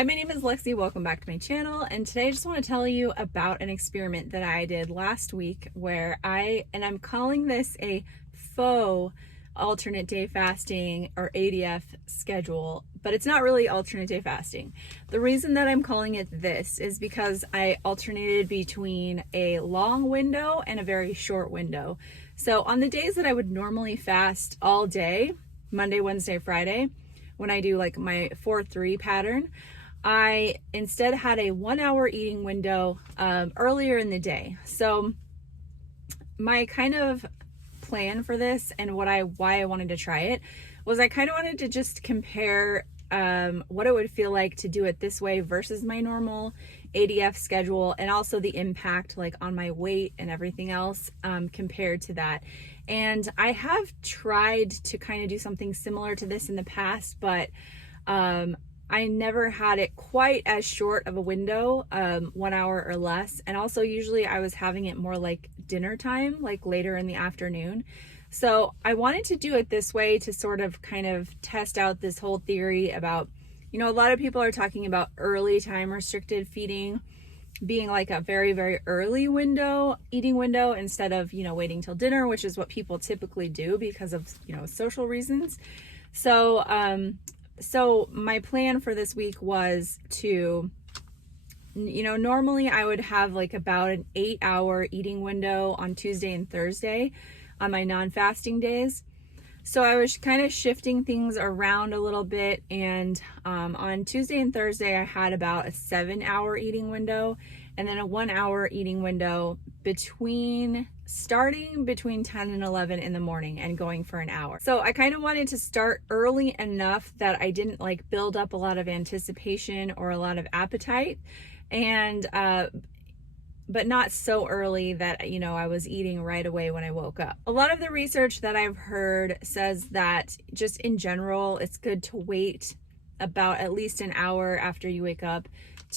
Hi, my name is Lexi. Welcome back to my channel. And today I just want to tell you about an experiment that I did last week where I'm calling this a faux alternate day fasting or ADF schedule, but it's not really alternate day fasting. The reason that I'm calling it this is because I alternated between a long window and a very short window. So on the days that I would normally fast all day, Monday, Wednesday, Friday, when I do like my 4-3 pattern, I instead had a 1 hour eating window earlier in the day. So my kind of plan for this and why I wanted to try it was I kind of wanted to just compare what it would feel like to do it this way versus my normal ADF schedule, and also the impact like on my weight and everything else compared to that. And I have tried to kind of do something similar to this in the past, but I never had it quite as short of a window, 1 hour or less. And also usually I was having it more like dinner time, like later in the afternoon. So I wanted to do it this way to sort of kind of test out this whole theory about, a lot of people are talking about early time restricted feeding being like a very, very early eating window instead of, waiting till dinner, which is what people typically do because of, social reasons. So my plan for this week was to, normally I would have like about an 8-hour eating window on Tuesday and Thursday on my non-fasting days. So I was kind of shifting things around a little bit. And on Tuesday and Thursday, I had about a 7-hour eating window and then a 1 hour eating window starting between 10 and 11 in the morning and going for an hour. So I kind of wanted to start early enough that I didn't like build up a lot of anticipation or a lot of appetite, and but not so early that I was eating right away when I woke up. A lot of the research that I've heard says that just in general it's good to wait about at least an hour after you wake up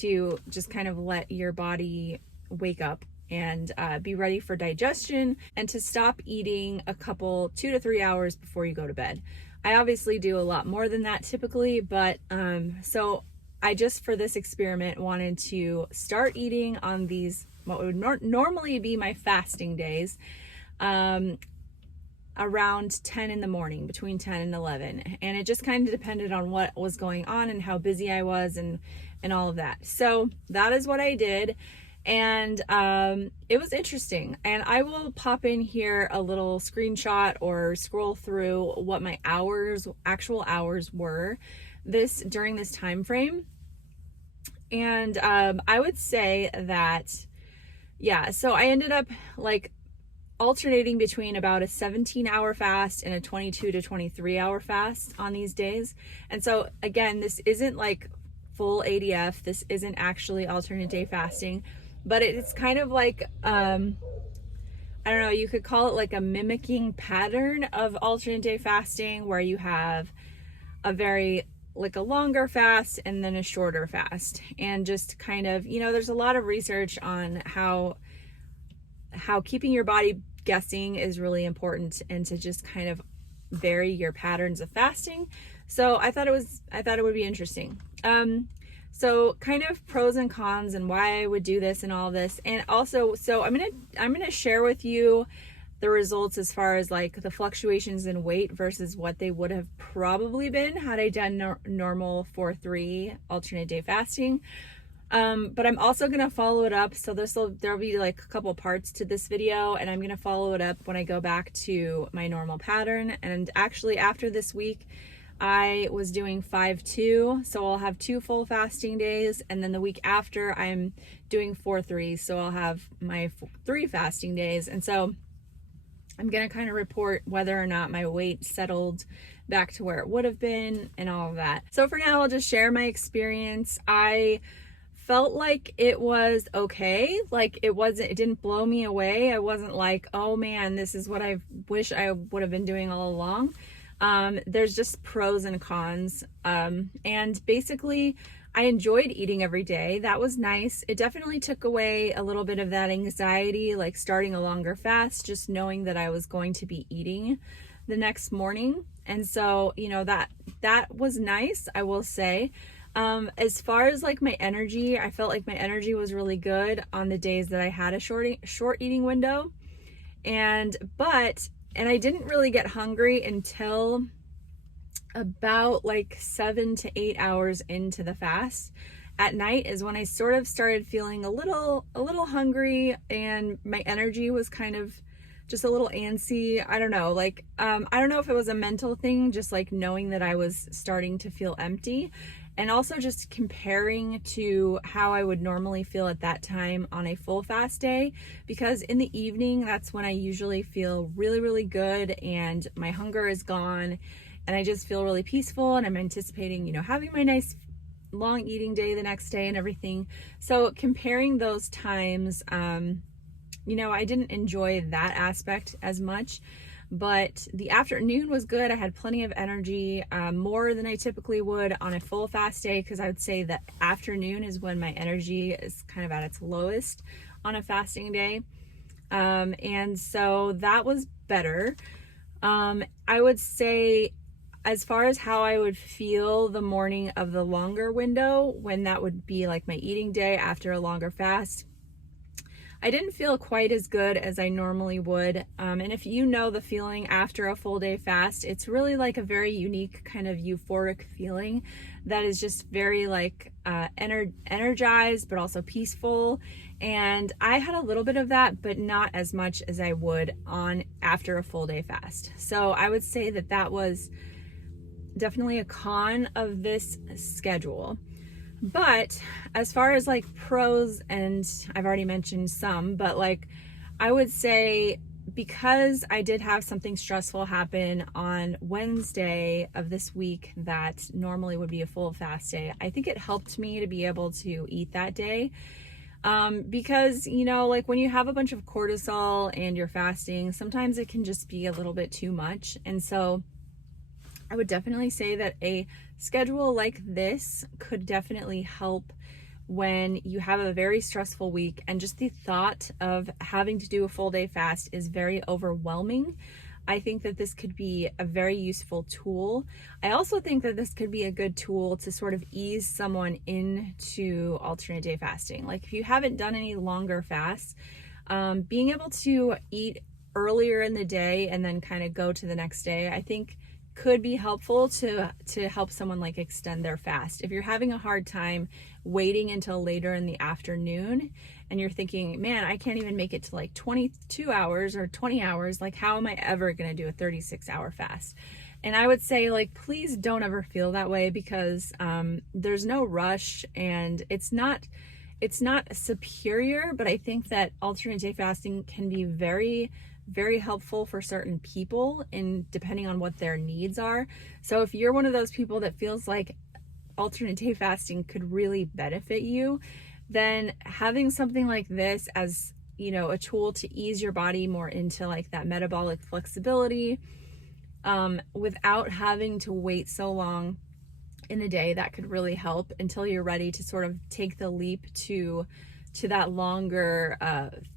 to just kind of let your body wake up and be ready for digestion, and to stop eating 2 to 3 hours before you go to bed. I obviously do a lot more than that typically, but so I just for this experiment wanted to start eating on these what would normally be my fasting days around 10 in the morning, between 10 and 11, and it just kind of depended on what was going on and how busy I was and all of that. So that is what I did. And it was interesting, and I will pop in here a little screenshot or scroll through what my actual hours were during this time frame. And I would say that, so I ended up like alternating between about a 17-hour fast and a 22 to 23-hour fast on these days. And so again, this isn't like full ADF. This isn't actually alternate day fasting. But it's kind of like, I don't know, you could call it like a mimicking pattern of alternate day fasting, where you have a longer fast and then a shorter fast. And just kind of, there's a lot of research on how keeping your body guessing is really important, and to just kind of vary your patterns of fasting. So I thought it would be interesting. So kind of pros and cons and why I would do this and all this. And also, so I'm going to share with you the results as far as like the fluctuations in weight versus what they would have probably been had I done normal 4-3 alternate day fasting. But I'm also going to follow it up. So there'll be like a couple parts to this video, and I'm going to follow it up when I go back to my normal pattern. And actually after this week, I was doing 5-2, so I'll have 2 full fasting days, and then the week after I'm doing 4-3, so I'll have my 3 fasting days. And so I'm gonna kind of report whether or not my weight settled back to where it would have been and all of that. So for now, I'll just share my experience. I felt like it was okay. Like it didn't blow me away. I wasn't like, oh man, this is what I wish I would have been doing all along. There's just pros and cons. And basically I enjoyed eating every day. That was nice. It definitely took away a little bit of that anxiety, like starting a longer fast, just knowing that I was going to be eating the next morning. And so, that was nice, I will say. As far as like my energy, I felt like my energy was really good on the days that I had a short eating window. And I didn't really get hungry until about like 7 to 8 hours into the fast. At night is when I sort of started feeling a little hungry, and my energy was kind of just a little antsy. I don't know, like I don't know if it was a mental thing, just like knowing that I was starting to feel empty, and also just comparing to how I would normally feel at that time on a full fast day, because in the evening, that's when I usually feel really good and my hunger is gone and I just feel really peaceful, and I'm anticipating, you know, having my nice long eating day the next day and everything. So comparing those times, you know, I didn't enjoy that aspect as much, but the afternoon was good. I had plenty of energy, more than I typically would on a full fast day, because I would say that afternoon is when my energy is kind of at its lowest on a fasting day. And so that was better. I would say, as far as how I would feel the morning of the longer window, when that would be like my eating day after a longer fast, I didn't feel quite as good as I normally would. And if you know the feeling after a full day fast, it's really like a very unique kind of euphoric feeling that is just very like energized, but also peaceful. And I had a little bit of that, but not as much as I would on after a full day fast. So I would say that that was definitely a con of this schedule. But as far as like pros, and I've already mentioned some, but like I would say, because I did have something stressful happen on Wednesday of this week that normally would be a full fast day, I think it helped me to be able to eat that day. Because, you know, like when you have a bunch of cortisol and you're fasting, sometimes it can just be a little bit too much. And so I would definitely say that a schedule like this could definitely help when you have a very stressful week and just the thought of having to do a full day fast is very overwhelming. I think that this could be a very useful tool. I also think that this could be a good tool to sort of ease someone into alternate day fasting. Like if you haven't done any longer fasts, being able to eat earlier in the day and then kind of go to the next day, I think could be helpful to help someone like extend their fast. If you're having a hard time waiting until later in the afternoon and you're thinking, man, I can't even make it to like 22 hours or 20 hours, like how am I ever going to do a 36-hour fast? And I would say, like, please don't ever feel that way, because there's no rush, and it's not superior, but I think that alternate day fasting can be very helpful for certain people, and depending on what their needs are. So if you're one of those people that feels like alternate day fasting could really benefit you, then having something like this as, you know, a tool to ease your body more into like that metabolic flexibility, without having to wait so long in the day, that could really help until you're ready to sort of take the leap to that longer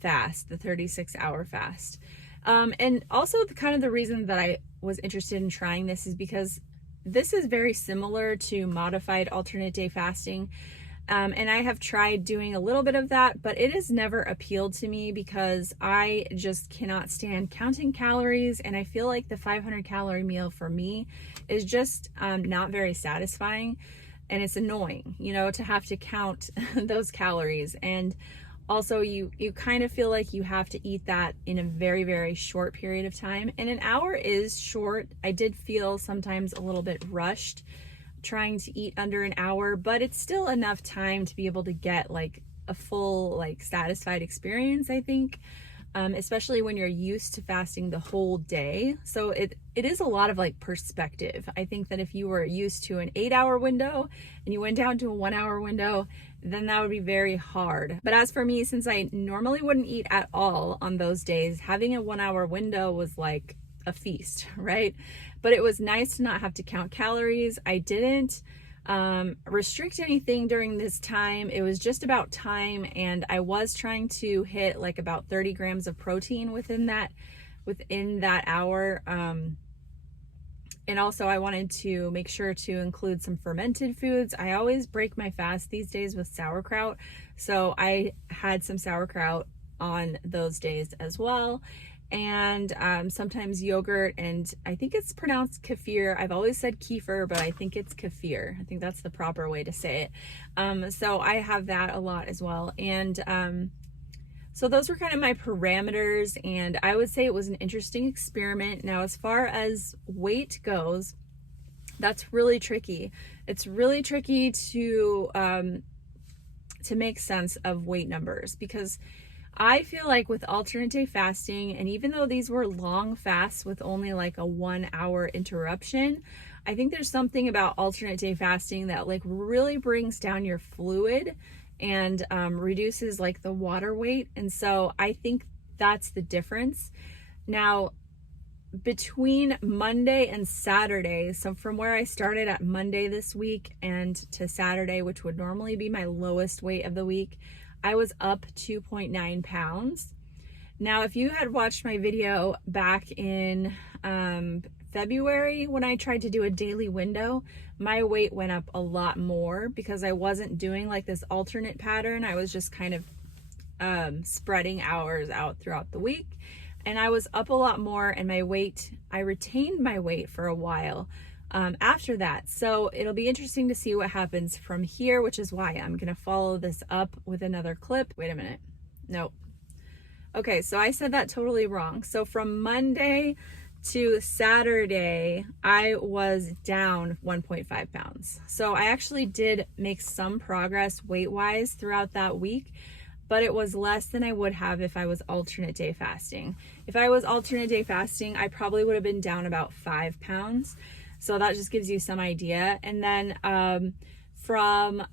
fast, the 36-hour fast. And also the reason that I was interested in trying this is because this is very similar to modified alternate day fasting. And I have tried doing a little bit of that, but it has never appealed to me because I just cannot stand counting calories. And I feel like the 500-calorie meal for me is just not very satisfying. And it's annoying, you know, to have to count those calories. And also you kind of feel like you have to eat that in a very short period of time. And an hour is short. I did feel sometimes a little bit rushed trying to eat under an hour, but it's still enough time to be able to get like a full, like, satisfied experience, I think. Especially when you're used to fasting the whole day. So it is a lot of like perspective. I think that if you were used to an 8-hour window and you went down to a 1-hour window, then that would be very hard. But as for me, since I normally wouldn't eat at all on those days, having a 1-hour window was like a feast, right? But it was nice to not have to count calories. I didn't restrict anything during this time. It was just about time, and I was trying to hit like about 30 grams of protein within that hour. And also I wanted to make sure to include some fermented foods. I always break my fast these days with sauerkraut. So I had some sauerkraut on those days as well. And sometimes yogurt, and I think it's pronounced kefir. I've always said kefir, but I think it's kefir. I think that's the proper way to say it. So I have that a lot as well. And so those were kind of my parameters, and I would say it was an interesting experiment. Now, as far as weight goes, that's really tricky. It's really tricky to make sense of weight numbers, because I feel like with alternate day fasting, and even though these were long fasts with only like a 1 hour interruption, I think there's something about alternate day fasting that like really brings down your fluid and reduces like the water weight. And so I think that's the difference. Now, between Monday and Saturday, so from where I started at Monday this week and to Saturday, which would normally be my lowest weight of the week, I was up 2.9 pounds. Now, if you had watched my video back in February when I tried to do a daily window, my weight went up a lot more because I wasn't doing like this alternate pattern. I was just kind of spreading hours out throughout the week, and I was up a lot more, and my weight, I retained my weight for a while after that. So it'll be interesting to see what happens from here, which is why I'm gonna follow this up with another clip. Wait a minute. Nope. Okay, so I said that totally wrong. So from Monday to Saturday, I was down 1.5 pounds. So I actually did make some progress weight-wise throughout that week, but it was less than I would have if I was alternate day fasting. If I was alternate day fasting, I probably would have been down about 5 pounds. So that just gives you some idea. And then from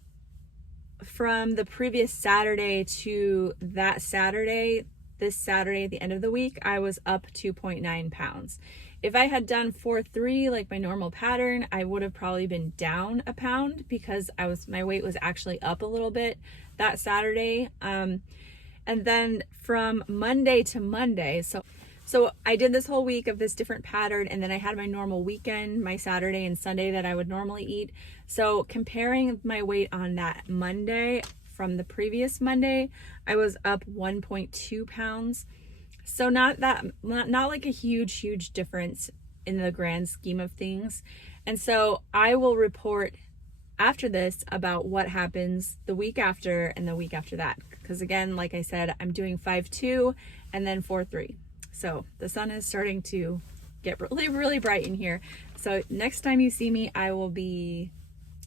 the previous Saturday to that Saturday, this Saturday at the end of the week, I was up 2.9 pounds. If I had done 4-3 like my normal pattern, I would have probably been down a pound because my weight was actually up a little bit that Saturday. And then from Monday to Monday, so I did this whole week of this different pattern, and then I had my normal weekend, my Saturday and Sunday that I would normally eat. So comparing my weight on that Monday from the previous Monday, I was up 1.2 pounds. So not like a huge difference in the grand scheme of things. And so I will report after this about what happens the week after and the week after that. Because again, like I said, I'm doing 5-2 and then 4-3. So the sun is starting to get really bright in here. So next time you see me, I will be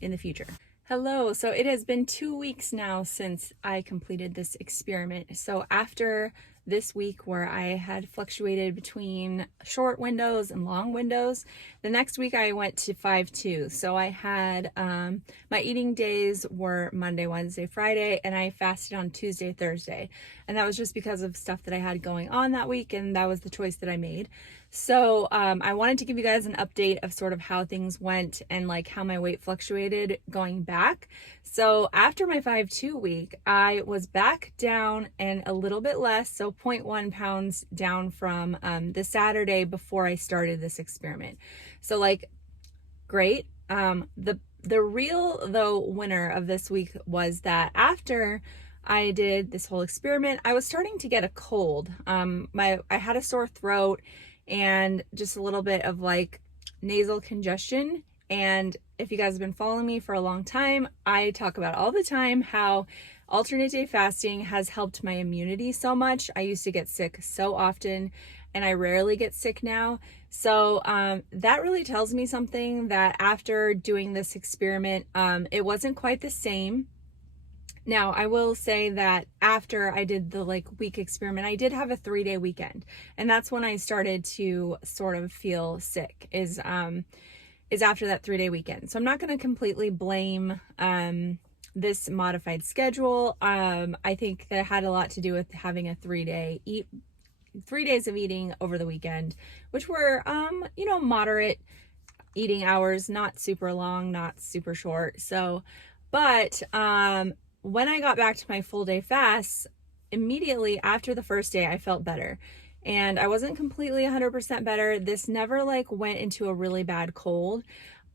in the future. Hello, so it has been 2 weeks now since I completed this experiment. So after this week where I had fluctuated between short windows and long windows, the next week I went to 5-2. So I had, my eating days were Monday, Wednesday, Friday, and I fasted on Tuesday, Thursday. And that was just because of stuff that I had going on that week, and that was the choice that I made. So I wanted to give you guys an update of sort of how things went and like how my weight fluctuated going back. So after my 5-2 week, I was back down and a little bit less, so 0.1 pounds down from the Saturday before I started this experiment. So like, great. The real though winner of this week was that after I did this whole experiment, I was starting to get a cold. I had a sore throat and just a little bit of like nasal congestion. And if you guys have been following me for a long time, I talk about all the time how alternate day fasting has helped my immunity so much. I used to get sick so often, and I rarely get sick now. So that really tells me something, that after doing this experiment, it wasn't quite the same. Now, I will say that after I did the week experiment, I did have a 3-day weekend, and that's when I started to sort of feel sick, is after that 3-day weekend. So I'm not going to completely blame this modified schedule. I think that had a lot to do with having a 3 days of eating over the weekend, which were moderate eating hours, not super long, not super short. So, but when I got back to my full day fast, immediately after the first day, I felt better. and I wasn't completely 100% better. This never like went into a really bad cold,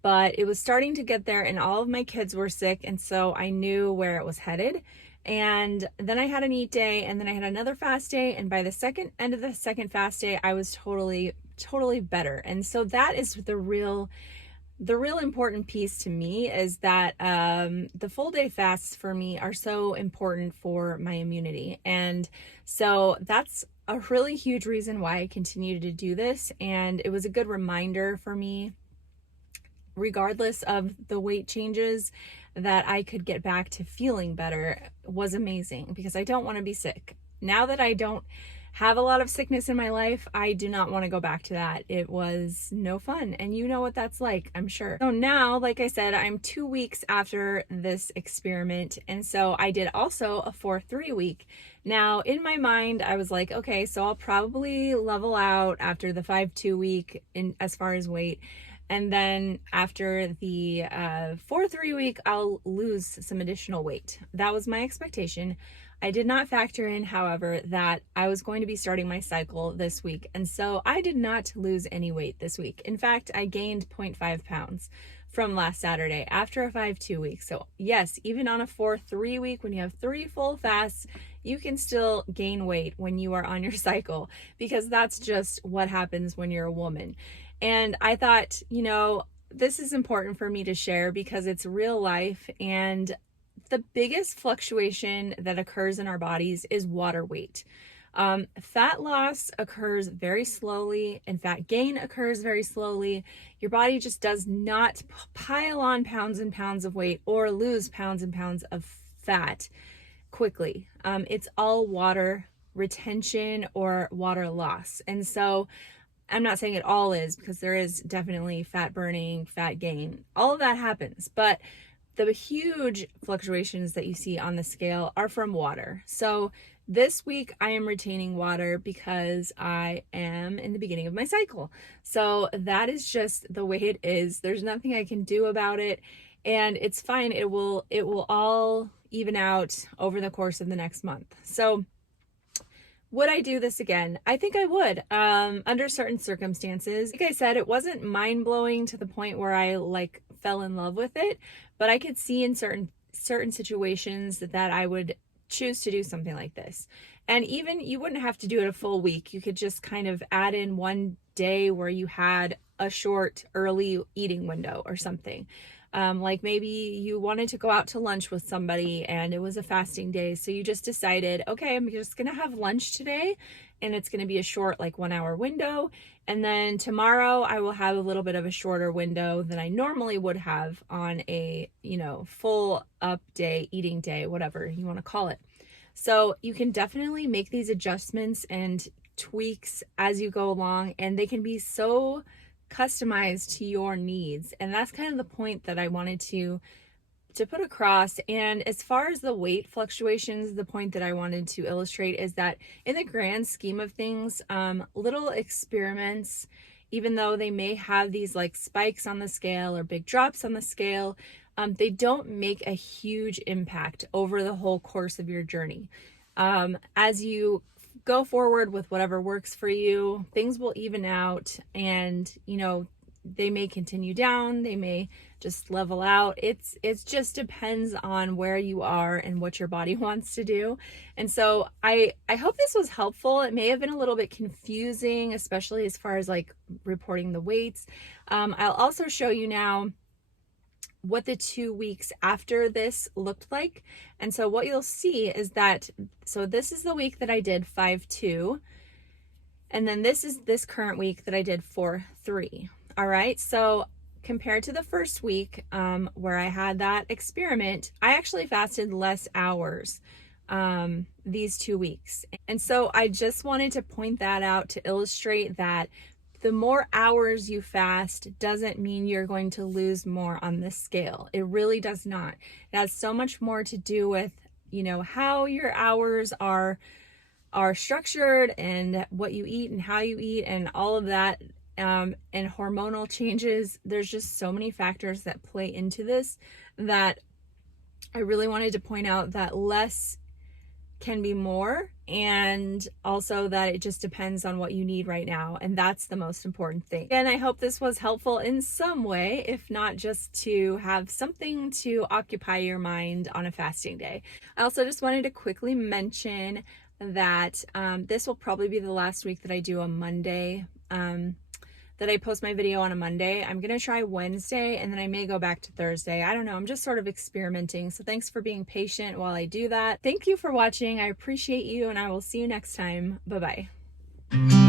but it was starting to get there and all of my kids were sick, and so I knew where it was headed. And then I had an eat day, and then I had another fast day, and by the end of the second fast day, I was totally better. And so that is the real important piece to me, is that the full day fasts for me are so important for my immunity. And so that's a really huge reason why I continue to do this. And it was a good reminder for me, regardless of the weight changes, that I could get back to feeling better was amazing, because I don't want to be sick. Now that I don't have a lot of sickness in my life, I do not want to go back to that. It was no fun, and you know what that's like, I'm sure. So now, like I said, I'm 2 weeks after this experiment, and so I did also a 4-3 week. Now in my mind, I was like, okay, so I'll probably level out after the 5-2 week in as far as weight, and then after the 4-3 week, I'll lose some additional weight. That was my expectation. I did not factor in, however, that I was going to be starting my cycle this week. And so I did not lose any weight this week. In fact, I gained 0.5 pounds from last Saturday after a 5-2 week. So yes, even on a 4-3 week, when you have 3 full fasts, you can still gain weight when you are on your cycle, because that's just what happens when you're a woman. And I thought, you know, this is important for me to share because it's real life, and the biggest fluctuation that occurs in our bodies is water weight. Fat loss occurs very slowly, and fat gain occurs very slowly. Your body just does not pile on pounds and pounds of weight or lose pounds and pounds of fat quickly. It's all water retention or water loss. And so I'm not saying it all is, because there is definitely fat burning, fat gain. All of that happens, but the huge fluctuations that you see on the scale are from water. So this week I am retaining water because I am in the beginning of my cycle. So that is just the way it is. There's nothing I can do about it, and it's fine. It will all even out over the course of the next month. So would I do this again? I think I would, under certain circumstances. Like I said, it wasn't mind-blowing to the point where I like fell in love with it, but I could see in certain situations that I would choose to do something like this. And even you wouldn't have to do it a full week. You could just kind of add in one day where you had a short early eating window or something. Like maybe you wanted to go out to lunch with somebody and it was a fasting day. So you just decided, okay, I'm just going to have lunch today, and it's going to be a short, like 1 hour window. And then tomorrow I will have a little bit of a shorter window than I normally would have on a, you know, full up day, eating day, whatever you want to call it. So you can definitely make these adjustments and tweaks as you go along, and they can be so customized to your needs. And that's kind of the point that I wanted to put across. And as far as the weight fluctuations, the point that I wanted to illustrate is that in the grand scheme of things, little experiments, even though they may have these like spikes on the scale or big drops on the scale, they don't make a huge impact over the whole course of your journey. As you go forward with whatever works for you, things will even out, and you know, they may continue down, they may just level out. It just depends on where you are and what your body wants to do. And so I hope this was helpful. It may have been a little bit confusing, especially as far as like reporting the weights. I'll also show you now what the 2 weeks after this looked like. And so what you'll see is that, so this is the week that I did 5-2, and then this is this current week that I did 4-3. All right, so compared to the first week where I had that experiment, I actually fasted less hours these 2 weeks. And so I just wanted to point that out to illustrate that the more hours you fast doesn't mean you're going to lose more on this scale. It really does not. It has so much more to do with, you know, how your hours are structured, and what you eat and how you eat and all of that, and hormonal changes. There's just so many factors that play into this that I really wanted to point out that less can be more, and also that it just depends on what you need right now, and that's the most important thing. And I hope this was helpful in some way, if not just to have something to occupy your mind on a fasting day. I also just wanted to quickly mention that this will probably be the last week that I do a Monday, that I post my video on a Monday. I'm gonna try Wednesday, and then I may go back to Thursday. I don't know, I'm just sort of experimenting. So thanks for being patient while I do that. Thank you for watching. I appreciate you, and I will see you next time. Bye-bye.